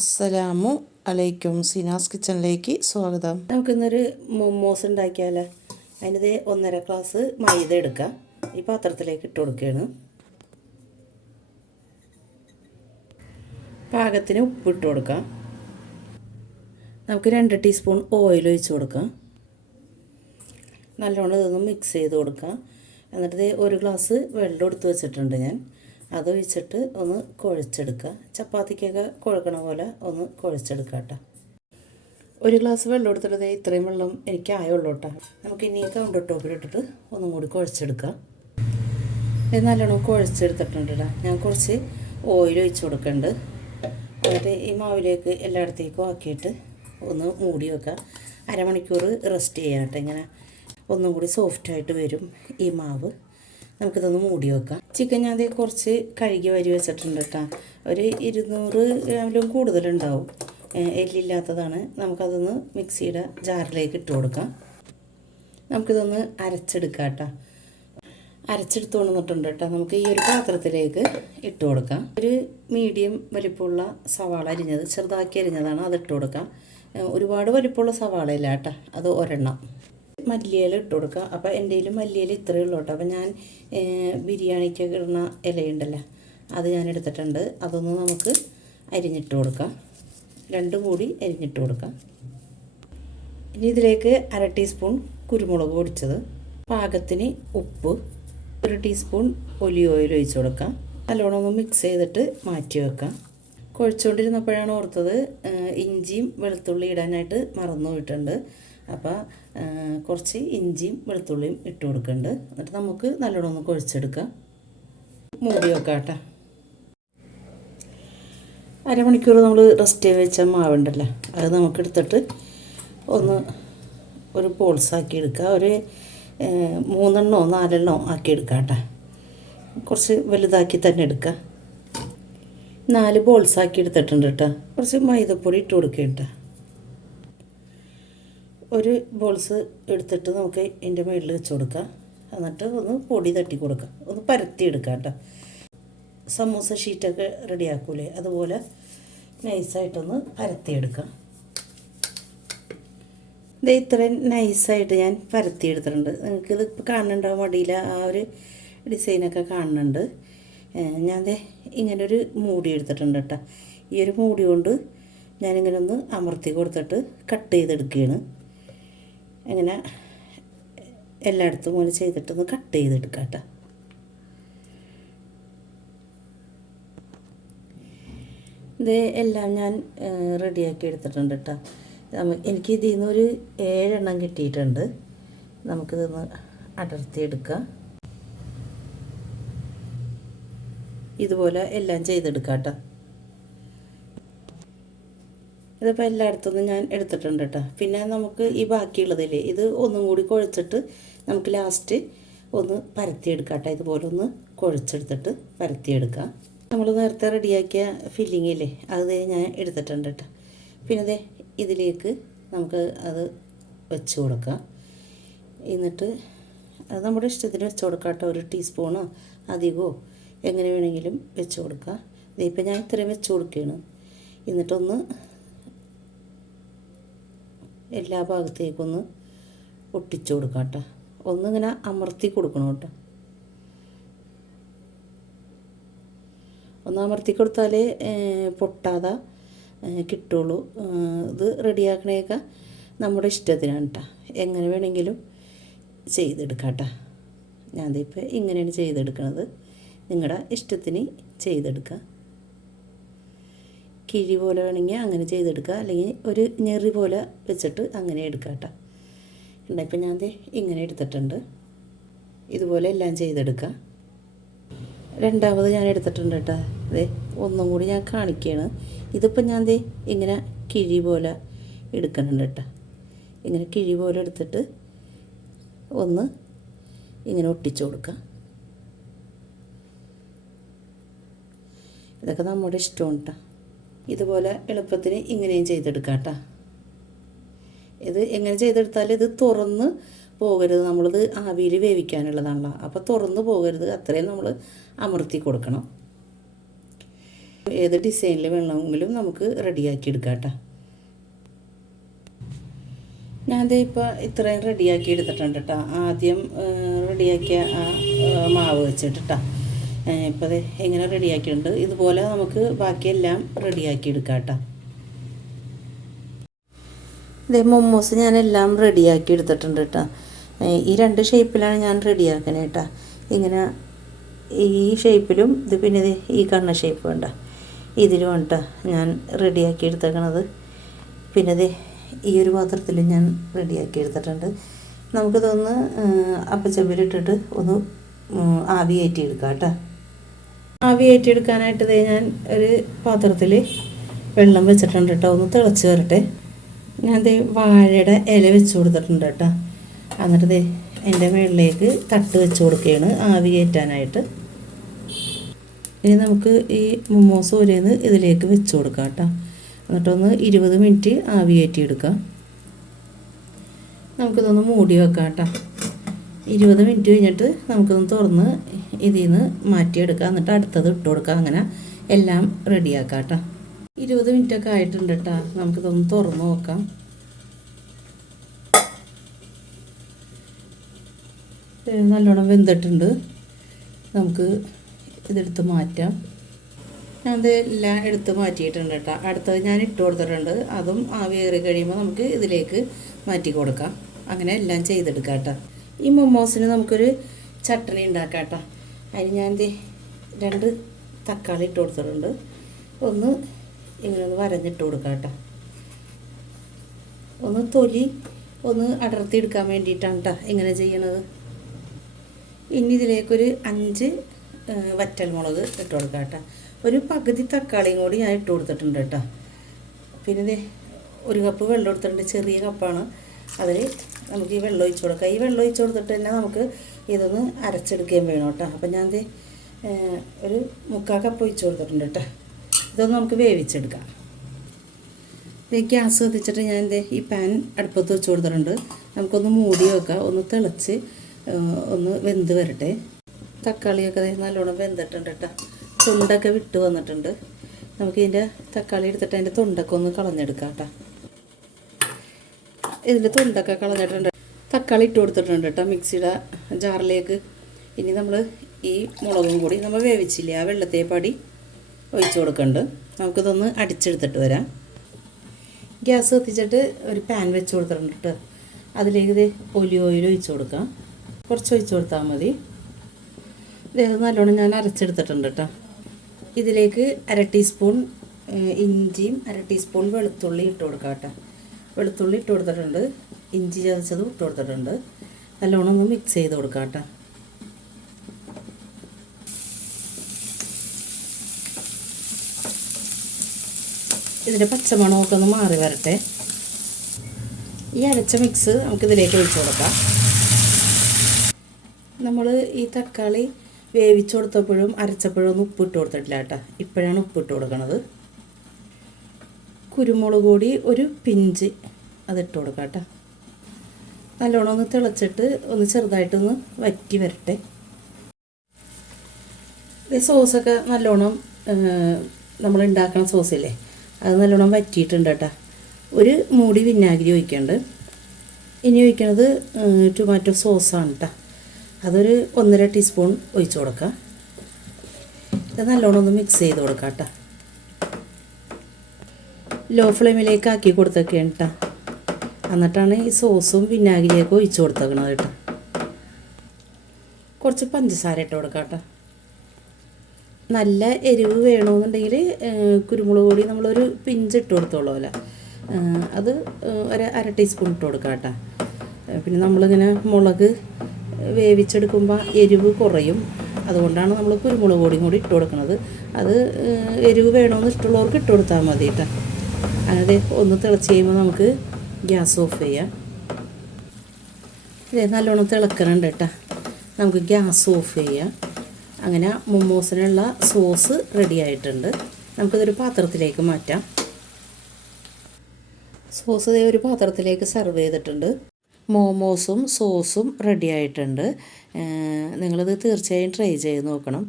അസ്സലാമു അലൈക്കും. സിനാസ് കിച്ചണിലേക്ക് സ്വാഗതം. നമുക്കിന്നൊരു മൊമോസ് ഉണ്ടാക്കിയാലോ. അതിനത് 1.5 ഗ്ലാസ് മൈദ എടുക്കാം. ഈ പാത്രത്തിലേക്ക് ഇട്ട് കൊടുക്കുകയാണ്. പാകത്തിന് ഉപ്പ് ഇട്ട് കൊടുക്കാം. നമുക്ക് 2 ടീസ്പൂൺ ഓയിൽ ഒഴിച്ച് കൊടുക്കാം. നല്ലോണം ഇതൊന്ന് മിക്സ് ചെയ്ത് കൊടുക്കാം. എന്നിട്ട് 1 ഗ്ലാസ് വെള്ളം എടുത്ത് വെച്ചിട്ടുണ്ട് ഞാൻ. അതൊഴിച്ചിട്ട് ഒന്ന് കുഴച്ചെടുക്കുക. ചപ്പാത്തിക്കൊക്കെ കുഴക്കണ പോലെ ഒന്ന് കുഴച്ചെടുക്കുക കേട്ടോ. 1 ഗ്ലാസ് വെള്ളം എടുത്തിട്ട് ഇത്രയും വെള്ളം എനിക്ക് ആയുള്ളൂ കേട്ടോ. നമുക്ക് ഇനി കൗണ്ടർ ടോപ്പിലിട്ടിട്ട് ഒന്നും കൂടി കുഴച്ചെടുക്കാം. ഇത് നല്ലോണം കുഴച്ചെടുത്തിട്ടുണ്ട് കേട്ടോ. ഞാൻ കുറച്ച് ഓയിൽ ഒഴിച്ച് കൊടുക്കുന്നുണ്ട്. എന്നിട്ട് ഈ മാവിലേക്ക് എല്ലായിടത്തേക്കും ആക്കിയിട്ട് ഒന്ന് മൂടി വെക്കുക. അരമണിക്കൂർ റെസ്റ്റ് ചെയ്യാം കേട്ടോ. ഇങ്ങനെ ഒന്നും കൂടി സോഫ്റ്റായിട്ട് വരും ഈ മാവ്. നമുക്കിതൊന്ന് മൂടി വെക്കാം. ചിക്കൻ ഞാൻ കുറച്ച് കഴുകി വരി വെച്ചിട്ടുണ്ട് കേട്ടോ. ഒരു 200 ഗ്രാമിലും കൂടുതലുണ്ടാവും. എല്ലില്ലാത്തതാണ്. നമുക്കതൊന്ന് മിക്സിയുടെ ജാറിലേക്ക് ഇട്ട് കൊടുക്കാം. നമുക്കിതൊന്ന് അരച്ചെടുക്കാം കേട്ടോ. അരച്ചെടുത്ത് കൊണ്ടുവന്നിട്ടുണ്ട് കേട്ടോ. നമുക്ക് ഈ ഒരു പാത്രത്തിലേക്ക് ഇട്ട് കൊടുക്കാം. ഒരു മീഡിയം വലിപ്പമുള്ള സവാള അരിഞ്ഞത്, ചെറുതാക്കി അരിഞ്ഞതാണ്, അതിട്ട് കൊടുക്കാം. ഒരുപാട് വലിപ്പമുള്ള സവാളയില്ല കേട്ടോ, അത് ഒരെണ്ണം. മല്ലിയില ഇട്ട് കൊടുക്കുക. അപ്പോൾ എൻ്റെ കയ്യിൽ മല്ലിയില ഇത്രയേ ഉള്ളൂ കേട്ടോ. അപ്പോൾ ഞാൻ ബിരിയാണിക്ക് ഇടുന്ന ഇലയുണ്ടല്ലോ, അത് ഞാൻ എടുത്തിട്ടുണ്ട്. അതൊന്ന് നമുക്ക് അരിഞ്ഞിട്ട് കൊടുക്കാം. 2 കൂടി അരിഞ്ഞിട്ട് കൊടുക്കാം. ഇനി ഇതിലേക്ക് 1/2 ടീസ്പൂൺ കുരുമുളക് പൊടിച്ചത്, പാകത്തിന് ഉപ്പ്, 1 ടീസ്പൂൺ ഒലിവ് ഓയിൽ ഒഴിച്ച് കൊടുക്കാം. നല്ലോണം ഒന്ന് മിക്സ് ചെയ്തിട്ട് മാറ്റി വെക്കാം. കുഴച്ചുകൊണ്ടിരുന്നപ്പോഴാണ് ഓർത്തത് ഇഞ്ചിയും വെളുത്തുള്ളി ഇടാനായിട്ട് മറന്നു പോയിട്ടുണ്ട്. അപ്പോൾ കുറച്ച് ഇഞ്ചിയും വെളുത്തുള്ളിയും ഇട്ട് കൊടുക്കുന്നുണ്ട്. എന്നിട്ട് നമുക്ക് നല്ലോണം ഒന്ന് കുഴച്ചെടുക്കാം. മൂടി വെക്കാം കേട്ടോ. അരമണിക്കൂർ നമ്മൾ റെസ്റ്റ് ചെയ്ത് വെച്ച മാവുണ്ടല്ലോ, അത് നമുക്കെടുത്തിട്ട് ഒന്ന് ഒരു ബോൾസാക്കി എടുക്കുക. ഒരു 3 4 ആക്കിയെടുക്കാം കേട്ടോ. കുറച്ച് വലുതാക്കി തന്നെ എടുക്കുക. 4 ബോൾസാക്കി എടുത്തിട്ടുണ്ട് കേട്ടോ. കുറച്ച് മൈദപ്പൊടി ഇട്ട് കൊടുക്കുക കേട്ടോ. ഒരു ബോൾസ് എടുത്തിട്ട് നമുക്ക് ഇതിൻ്റെ മുകളിൽ വെച്ച് കൊടുക്കാം. എന്നിട്ട് ഒന്ന് പൊടി തട്ടി കൊടുക്കാം. ഒന്ന് പരത്തി എടുക്കാം കേട്ടോ. സമൂസ ഷീറ്റൊക്കെ റെഡിയാക്കൂലേ, അതുപോലെ നൈസായിട്ടൊന്ന് പരത്തിയെടുക്കാം. ഇത് ഇത്രയും നൈസായിട്ട് ഞാൻ പരത്തിയെടുത്തിട്ടുണ്ട്. നിങ്ങൾക്കിത് കാണുന്നുണ്ടാവും, മടിയിൽ ആ ഒരു ഡിസൈനൊക്കെ കാണുന്നുണ്ട്. ഞാൻ ഇങ്ങനൊരു മൂടി എടുത്തിട്ടുണ്ട് കേട്ടോ. ഈ ഒരു മൂടി കൊണ്ട് ഞാനിങ്ങനെ ഒന്ന് അമർത്തി കൊടുത്തിട്ട് കട്ട് ചെയ്തെടുക്കുകയാണ്. അങ്ങനെ എല്ലായിടത്തും പോലെ ചെയ്തിട്ടൊന്ന് കട്ട് ചെയ്തെടുക്കാം കേട്ടോ. ഇത് എല്ലാം ഞാൻ റെഡിയാക്കി എടുത്തിട്ടുണ്ട് കേട്ടോ. എനിക്ക് ഇതിൽ നിന്നൊരു 7 എണ്ണം കിട്ടിയിട്ടുണ്ട്. നമുക്കിതൊന്ന് അടർത്തിയെടുക്കാം. ഇതുപോലെ എല്ലാം ചെയ്തെടുക്കാം കേട്ടോ. ഇതിപ്പോൾ എല്ലായിടത്തുനിന്നും ഞാൻ എടുത്തിട്ടുണ്ട് കേട്ടോ. പിന്നെ നമുക്ക് ഈ ബാക്കിയുള്ളതില്ലേ, ഇത് ഒന്നും കൂടി കുഴച്ചിട്ട് നമുക്ക് ലാസ്റ്റ് ഒന്ന് പരത്തിയെടുക്കാം കേട്ടോ. ഇതുപോലെ ഒന്ന് കുഴച്ചെടുത്തിട്ട് പരത്തിയെടുക്കാം. നമ്മൾ നേരത്തെ റെഡിയാക്കിയ ഫില്ലിങ്ങില്ലേ, അത് ഞാൻ എടുത്തിട്ടുണ്ട് കേട്ടോ. പിന്നെ ഇതിലേക്ക് നമുക്ക് അത് വെച്ച് കൊടുക്കാം. എന്നിട്ട് അത് നമ്മുടെ ഇഷ്ടത്തിന് വെച്ച് കൊടുക്കാം കേട്ടോ. 1 ടീസ്പൂണോ അധികമോ എങ്ങനെ വേണമെങ്കിലും വെച്ച് കൊടുക്കാം. ഇതിപ്പോൾ ഞാൻ ഇത്രയും വെച്ച് കൊടുക്കുകയാണ്. എന്നിട്ടൊന്ന് എല്ലാ ഭാഗത്തേക്കൊന്ന് ഒട്ടിച്ചു കൊടുക്കാം കേട്ടോ. ഒന്നിങ്ങനെ അമർത്തി കൊടുക്കണം കേട്ടോ. ഒന്ന് അമർത്തി കൊടുത്താലേ പൊട്ടാതെ കിട്ടുള്ളൂ. ഇത് റെഡിയാക്കണേക്കെ നമ്മുടെ ഇഷ്ടത്തിനാണ് കേട്ടോ. എങ്ങനെ വേണമെങ്കിലും ചെയ്തെടുക്കാം കേട്ടോ. ഞാനിപ്പോൾ ഇങ്ങനെയാണ് ചെയ്തെടുക്കുന്നത്. നിങ്ങളുടെ ഇഷ്ടത്തിന് ചെയ്തെടുക്കുക. കിഴി പോലെ വേണമെങ്കിൽ അങ്ങനെ ചെയ്തെടുക്കുക, അല്ലെങ്കിൽ ഒരു ഞെറി പോലെ വെച്ചിട്ട് അങ്ങനെ എടുക്കാം കേട്ടോ. ഇപ്പം ഞാൻ ഇങ്ങനെ എടുത്തിട്ടുണ്ട്. ഇതുപോലെ എല്ലാം ചെയ്തെടുക്കാം. രണ്ടാമത് ഞാൻ എടുത്തിട്ടുണ്ട് കേട്ടോ. ഒന്നും കൂടി ഞാൻ കാണിക്കുകയാണ്. ഇതിപ്പോൾ ഞാൻ ഇങ്ങനെ കിഴി പോലെ എടുക്കുന്നുണ്ട് കേട്ടോ. ഇങ്ങനെ കിഴി പോലെ എടുത്തിട്ട് ഒന്ന് ഇങ്ങനെ ഒട്ടിച്ചു കൊടുക്കുക. ഇതൊക്കെ നമ്മുടെ ഇഷ്ടമാണ് കേട്ടോ. ഇതുപോലെ എളുപ്പത്തിന് ഇങ്ങനെയും ചെയ്തെടുക്കാം കേട്ടോ. ഇത് എങ്ങനെ ചെയ്തെടുത്താൽ ഇത് തുറന്ന് പോകരുത്. നമ്മളിത് ആവിയിൽ വേവിക്കാനുള്ളതാണല്ലോ. അപ്പോൾ തുറന്ന് പോകരുത്. അത്രയും നമ്മൾ അമർത്തി കൊടുക്കണം. ഏത് ഡിസൈനിൽ വേണമെങ്കിലും നമുക്ക് റെഡിയാക്കി എടുക്കാം കേട്ടോ. ഞാനത് ഇപ്പോൾ ഇത്രയും റെഡിയാക്കി എടുത്തിട്ടുണ്ട് കേട്ടോ. ആദ്യം റെഡിയാക്കിയ മാവ് വെച്ചിട്ട് കേട്ടോ. ഇപ്പോൾ അത് എങ്ങനെ റെഡിയാക്കിയിട്ടുണ്ട് ഇതുപോലെ നമുക്ക് ബാക്കിയെല്ലാം റെഡിയാക്കി എടുക്കാം കേട്ടോ. ഇതേ മൊമോസ് ഞാനെല്ലാം റെഡിയാക്കി എടുത്തിട്ടുണ്ട് കേട്ടോ. ഈ 2 ഷേപ്പിലാണ് ഞാൻ റെഡിയാക്കണേ കേട്ടോ. ഇങ്ങനെ ഈ ഷേപ്പിലും ഇത് പിന്നെ ഈ കണ്ണ ഷേപ്പ് വേണ്ട ഇതിലും കേട്ടോ ഞാൻ റെഡിയാക്കി എടുത്തേക്കണത്. പിന്നെ ഇത് ഈ ഒരു പാത്രത്തിൽ ഞാൻ റെഡിയാക്കി എടുത്തിട്ടുണ്ട്. നമുക്കിതൊന്ന് അപ്പച്ചമ്പിലിട്ടിട്ട് ഒന്ന് ആവി കയറ്റി എടുക്കാം കേട്ടോ. ആവി കയറ്റി എടുക്കാനായിട്ട് ഞാൻ ഒരു പാത്രത്തിൽ വെള്ളം വെച്ചിട്ടുണ്ട് കേട്ടോ. ഒന്ന് തിളച്ച് വരട്ടെ. ഞാൻ വാഴയുടെ ഇല വെച്ച് കൊടുത്തിട്ടുണ്ട് കേട്ടോ. എന്നിട്ട് എൻ്റെ മുകളിലേക്ക് തട്ട് വെച്ച് കൊടുക്കുകയാണ് ആവി കയറ്റാനായിട്ട്. ഇനി നമുക്ക് ഈ മൊമോസ് ഓരോന്ന് ഇതിലേക്ക് വെച്ച് കൊടുക്കാം കേട്ടോ. എന്നിട്ടൊന്ന് 20 മിനിറ്റ് ആവി കയറ്റിയെടുക്കാം. നമുക്കിതൊന്ന് മൂടി വെക്കാം കേട്ടോ. 20 മിനിറ്റ് കഴിഞ്ഞിട്ട് നമുക്കിതൊന്ന് തുറന്ന് ഇതിൽ നിന്ന് മാറ്റിയെടുക്കാം. എന്നിട്ട് അടുത്തത് ഇട്ട് കൊടുക്കാം. അങ്ങനെ എല്ലാം റെഡിയാക്കാം കേട്ടോ. 20 മിനിറ്റൊക്കെ ആയിട്ടുണ്ട് കേട്ടോ. നമുക്കിതൊന്ന് തുറന്ന് നോക്കാം. നല്ലോണം വെന്തിട്ടുണ്ട്. നമുക്ക് ഇതെടുത്ത് മാറ്റാം. ഞാൻ എല്ലാം എടുത്ത് മാറ്റിയിട്ടുണ്ട് കേട്ടോ. അടുത്തത് ഞാൻ ഇട്ട് കൊടുത്തിട്ടുണ്ട്. അതും ആവി കയറി കഴിയുമ്പോൾ നമുക്ക് ഇതിലേക്ക് മാറ്റി കൊടുക്കാം. അങ്ങനെ എല്ലാം ചെയ്തെടുക്കാം കേട്ടോ. ഈ മൊമോസിന് നമുക്കൊരു ചട്ടണി ഉണ്ടാക്കാം കേട്ടോ. അതിന് ഞാൻ 2 തക്കാളി ഇട്ട് കൊടുത്തിട്ടുണ്ട്. ഒന്ന് ഇങ്ങനെ ഒന്ന് വരഞ്ഞിട്ട് കൊടുക്കാം കേട്ടോ. ഒന്ന് തൊലി ഒന്ന് അടർത്തി എടുക്കാൻ വേണ്ടിയിട്ടാണ് കേട്ടോ ഇങ്ങനെ ചെയ്യണത്. ഇനി ഇതിലേക്കൊരു 5 വറ്റൽമുളക് ഇട്ട് കൊടുക്കാം കേട്ടോ. ഒരു പകുതി തക്കാളിയും കൂടി ഞാൻ ഇട്ട് കൊടുത്തിട്ടുണ്ട് കേട്ടോ. പിന്നെ 1 കപ്പ് വെള്ളം എടുത്തിട്ടുണ്ട്. ചെറിയ കപ്പാണ്. അതിൽ നമുക്ക് ഈ വെള്ളം ഒഴിച്ച് കൊടുക്കാം. ഈ വെള്ളം ഒഴിച്ച് കൊടുത്തിട്ട് തന്നെ നമുക്ക് ഇതൊന്ന് അരച്ചെടുക്കുകയും വേണം കേട്ടോ. അപ്പം ഞാൻ ഒരു 3/4 കപ്പ് ഒഴിച്ച് കൊടുത്തിട്ടുണ്ട് കേട്ടോ. ഇതൊന്ന് നമുക്ക് വേവിച്ചെടുക്കാം. ഗ്യാസ് കത്തിച്ചിട്ട് ഞാൻ ഈ പാൻ അടുപ്പത്ത് വെച്ച് കൊടുത്തിട്ടുണ്ട്. നമുക്കൊന്ന് മൂടി വെക്കാം. ഒന്ന് തിളച്ച് ഒന്ന് വെന്ത് വരട്ടെ. തക്കാളിയൊക്കെ നല്ലോണം വെന്തിട്ടുണ്ട് കേട്ടോ. തൊണ്ടൊക്കെ വിട്ട് വന്നിട്ടുണ്ട്. നമുക്കിതിൻ്റെ തക്കാളി എടുത്തിട്ട് അതിൻ്റെ തൊണ്ടൊക്കെ ഒന്ന് കളഞ്ഞെടുക്കാം കേട്ടോ. ഇതിൻ്റെ തൊണ്ടൊക്കെ കളഞ്ഞിട്ടുണ്ട്. തക്കാളി ഇട്ട് കൊടുത്തിട്ടുണ്ട് കേട്ടോ മിക്സിയുടെ ജാറിലേക്ക്. ഇനി നമ്മൾ ഈ മുളകും കൂടി നമ്മൾ വേവിച്ചില്ലേ ആ വെള്ളത്തെ പാടി ഒഴിച്ച് കൊടുക്കുന്നുണ്ട്. നമുക്കിതൊന്ന് അടിച്ചെടുത്തിട്ട് വരാം. ഗ്യാസ് കത്തിച്ചിട്ട് ഒരു പാൻ വെച്ച് കൊടുത്തിട്ടുണ്ട് കേട്ടോ. അതിലേക്ക് ഒലിവ് ഓയിൽ ഒഴിച്ച് കൊടുക്കാം. കുറച്ച് ഒഴിച്ച് കൊടുത്താൽ മതി. ഇത് നല്ലോണം ഞാൻ അരച്ചെടുത്തിട്ടുണ്ട് കേട്ടോ. ഇതിലേക്ക് 1/2 ടീസ്പൂൺ ഇഞ്ചിയും 1/2 ടീസ്പൂൺ വെളുത്തുള്ളി ഇട്ട് കൊടുക്കാം കേട്ടോ. വെളുത്തുള്ളി ഇട്ട് കൊടുത്തിട്ടുണ്ട്. ഇഞ്ചി ചതച്ചതും ഇട്ട് കൊടുത്തിട്ടുണ്ട്. നല്ലോണം ഒന്ന് മിക്സ് ചെയ്ത് കൊടുക്കാം കേട്ടോ. ഇതിൻ്റെ പച്ചമണമൊക്കെ ഒന്ന് മാറി വരട്ടെ. ഈ അരച്ച മിക്സ് നമുക്കിതിലേക്ക് ഒഴിച്ച് കൊടുക്കാം. നമ്മൾ ഈ തക്കാളി വേവിച്ച് കൊടുത്തപ്പോഴും അരച്ചപ്പോഴും ഒന്നും ഉപ്പിട്ട് കൊടുത്തിട്ടില്ല കേട്ടോ. ഇപ്പോഴാണ് ഉപ്പിട്ട് കൊടുക്കണത്. കുരുമുളക് പൊടി ഒരു പിഞ്ച് അതിട്ട് കൊടുക്കാം കേട്ടോ. നല്ലോണം ഒന്ന് തിളച്ചിട്ട് ഒന്ന് ചെറുതായിട്ടൊന്ന് വറ്റി വരട്ടെ. ഈ സോസൊക്കെ നല്ലോണം നമ്മൾ ഉണ്ടാക്കുന്ന സോസില്ലേ അത് നല്ലോണം വറ്റിയിട്ടുണ്ട് കേട്ടോ. ഒരു മൂടി വിനാഗിരി ഒഴിക്കുന്നുണ്ട്. ഇനി ഒഴിക്കണത് ടൊമാറ്റോ സോസാണ് കേട്ടോ. അതൊരു 1.5 ടീസ്പൂൺ ഒഴിച്ച് കൊടുക്കാം. ഇത് നല്ലോണം ഒന്ന് മിക്സ് ചെയ്ത് കൊടുക്കാം കേട്ടോ. ലോ ഫ്ലെയിമിലേക്ക് ആക്കി കൊടുത്തൊക്കെയാണ് കേട്ടോ. എന്നിട്ടാണ് ഈ സോസും വിനാഗിരിയൊക്കെ ഒഴിച്ച് കൊടുത്തേക്കണത് കേട്ടോ. കുറച്ച് പഞ്ചസാര ഇട്ട് കൊടുക്കാം കേട്ടോ. നല്ല എരിവ് വേണമെന്നുണ്ടെങ്കിൽ കുരുമുളക് പൊടി നമ്മളൊരു പിഞ്ച് ഇട്ട് കൊടുത്തോളൂല്ലോ. അത് ഒരു 1/2 ടീസ്പൂൺ ഇട്ട് കൊടുക്കാം കേട്ടോ. പിന്നെ നമ്മളിങ്ങനെ മുളക് വേവിച്ചെടുക്കുമ്പോൾ എരിവ് കുറയും. അതുകൊണ്ടാണ് നമ്മൾ കുരുമുളക് പൊടിയും കൂടി ഇട്ട് കൊടുക്കുന്നത്. അത് എരിവ് വേണമെന്ന് ഇഷ്ടമുള്ളവർക്ക് ഇട്ട് കൊടുത്താൽ മതി കേട്ടോ. അങ്ങനെ ഒന്ന് തിളച്ച് കഴിയുമ്പോൾ നമുക്ക് ഗ്യാസ് ഓഫ് ചെയ്യാം. ഇതേ നല്ലോണം തിളക്കണുണ്ട് കേട്ടോ. നമുക്ക് ഗ്യാസ് ഓഫ് ചെയ്യാം. അങ്ങനെ മൊമോസിനുള്ള സോസ് റെഡി ആയിട്ടുണ്ട്. നമുക്കിതൊരു പാത്രത്തിലേക്ക് മാറ്റാം. സോസ് ഒരു പാത്രത്തിലേക്ക് സെർവ് ചെയ്തിട്ടുണ്ട്. മോമോസും സോസും റെഡി ആയിട്ടുണ്ട്. നിങ്ങളിത് തീർച്ചയായും ട്രൈ ചെയ്ത് നോക്കണം.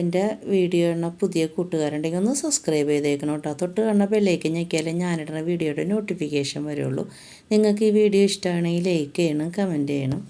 എൻ്റെ വീഡിയോ കാണുന്ന പുതിയ കൂട്ടുകാരുണ്ടെങ്കിൽ ഒന്ന് സബ്സ്ക്രൈബ് ചെയ്തേക്കണം കേട്ടോ. തൊട്ട് കാണുന്ന ബെല്ലേക്ക് ഞെക്കിയാലേ ഞാനിടുന്ന വീഡിയോയുടെ നോട്ടിഫിക്കേഷൻ വരുള്ളൂ. നിങ്ങൾക്ക് ഈ വീഡിയോ ഇഷ്ടമാണെങ്കിൽ ലൈക്ക് ചെയ്യണം, കമൻറ്റ് ചെയ്യണം.